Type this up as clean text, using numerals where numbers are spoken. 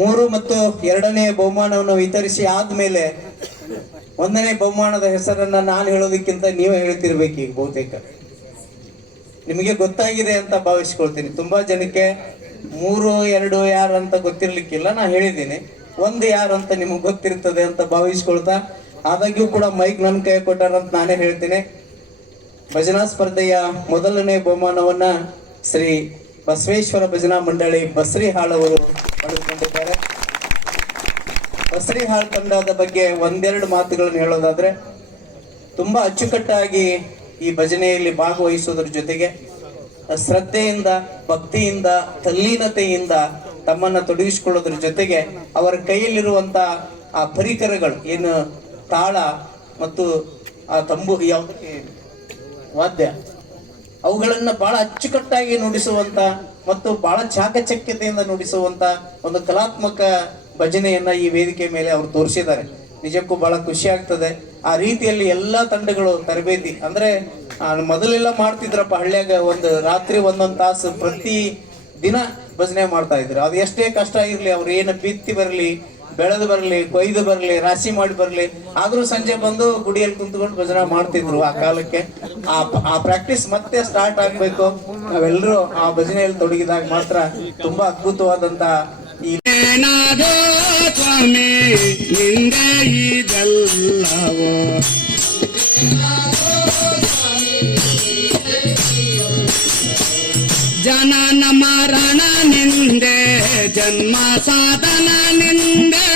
3 ಮತ್ತು 2ನೇ ಬಹುಮಾನವನ್ನು ವಿತರಿಸಿ ಆದ್ಮೇಲೆ 1ನೇ ಬಹುಮಾನದ ಹೆಸರನ್ನ ನಾನು ಹೇಳೋದಕ್ಕಿಂತ ನೀವೇ ಹೇಳ್ತಿರ್ಬೇಕು. ಈಗ ಬಹುತೇಕ ನಿಮಗೆ ಗೊತ್ತಾಗಿದೆ ಅಂತ ಭಾವಿಸ್ಕೊಳ್ತೀನಿ. ತುಂಬಾ ಜನಕ್ಕೆ 3, 2 ಯಾರು ಅಂತ ಗೊತ್ತಿರ್ಲಿಕ್ಕಿಲ್ಲ. ನಾ ಹೇಳಿದ್ದೀನಿ 1 ಯಾರು ಅಂತ ನಿಮಗೆ ಗೊತ್ತಿರ್ತದೆ ಅಂತ ಭಾವಿಸ್ಕೊಳ್ತಾ, ಆದಾಗ್ಯೂ ಕೂಡ ಮೈಕ್ ನನ್ನ ಕೈ ಕೊಟ್ಟಾರಂತ ನಾನೇ ಹೇಳ್ತೀನಿ. ಭಜನಾ ಸ್ಪರ್ಧೆಯ 1ನೇ ಬಹುಮಾನವನ್ನ ಶ್ರೀ ಬಸವೇಶ್ವರ ಭಜನಾ ಮಂಡಳಿ ಬಸ್ರಿಹಾಳ್ ಅವರು ಪಡೆದುಕೊಂಡಿದ್ದಾರೆ. ಬಸ್ರಿಹಾಳ್ ತಂಡದ ಬಗ್ಗೆ ಒಂದೆರಡು ಮಾತುಗಳನ್ನು ಹೇಳೋದಾದ್ರೆ, ತುಂಬಾ ಅಚ್ಚುಕಟ್ಟಾಗಿ ಈ ಭಜನೆಯಲ್ಲಿ ಭಾಗವಹಿಸುವುದರ ಜೊತೆಗೆ ಶ್ರದ್ಧೆಯಿಂದ, ಭಕ್ತಿಯಿಂದ, ತಲ್ಲೀನತೆಯಿಂದ ತಮ್ಮನ್ನ ತೊಡಗಿಸಿಕೊಳ್ಳೋದ್ರ ಜೊತೆಗೆ ಅವರ ಕೈಯಲ್ಲಿರುವಂತ ಆ ಪರಿಕರಗಳು ಏನು ತಾಳ ಮತ್ತು ಆ ತಂಬು ವಾದ್ಯ ಅವುಗಳನ್ನ ಬಹಳ ಅಚ್ಚುಕಟ್ಟಾಗಿ ನುಡಿಸುವಂತ ಮತ್ತು ಬಹಳ ಚಾಕಚಕ್ಯತೆಯಿಂದ ನುಡಿಸುವಂತ ಒಂದು ಕಲಾತ್ಮಕ ಭಜನೆಯನ್ನ ಈ ವೇದಿಕೆ ಮೇಲೆ ಅವರು ತೋರಿಸಿದ್ದಾರೆ. ನಿಜಕ್ಕೂ ಬಹಳ ಖುಷಿ ಆಗ್ತದೆ. ಆ ರೀತಿಯಲ್ಲಿ ಎಲ್ಲಾ ತಂಡಗಳು ತರಬೇತಿ ಅಂದ್ರೆ ಮೊದಲೆಲ್ಲ ಮಾಡ್ತಿದ್ರಪ್ಪ ಹಳ್ಳಿಯಾಗ, ಒಂದು ರಾತ್ರಿ 1 ತಾಸು ಪ್ರತಿ ದಿನ ಭಜನೆ ಮಾಡ್ತಾ ಇದ್ರು. ಅದು ಎಷ್ಟೇ ಕಷ್ಟ ಇರ್ಲಿ, ಅವ್ರು ಏನು ಬಿತ್ತಿ ಬರಲಿ, ಬೆಳೆದು ಬರಲಿ, ಕೊಯ್ದು ಬರಲಿ, ರಾಶಿ ಮಾಡಿ ಬರಲಿ, ಆದ್ರೂ ಸಂಜೆ ಬಂದು ಗುಡಿಯಲ್ಲಿ ಕುಂತ್ಕೊಂಡು ಭಜನೆ ಮಾಡ್ತಿದ್ರು. ಆ ಕಾಲಕ್ಕೆ ಆ ಪ್ರಾಕ್ಟೀಸ್ ಮತ್ತೆ ಸ್ಟಾರ್ಟ್ ಆಗ್ಬೇಕು. ನಾವೆಲ್ಲರೂ ಆ ಭಜನೆಯಲ್ಲಿ ತೊಡಗಿದಾಗ ಮಾತ್ರ ತುಂಬಾ ಅದ್ಭುತವಾದಂತ ಈ ಸ್ವಾಮಿ ನಿಂದೆ ಇದೆಲ್ಲವೋ ಜನನ ಮರಣ ನಿಂದೆ, ಜನ್ಮ ಸಾಧನ ನಿಂದೆ,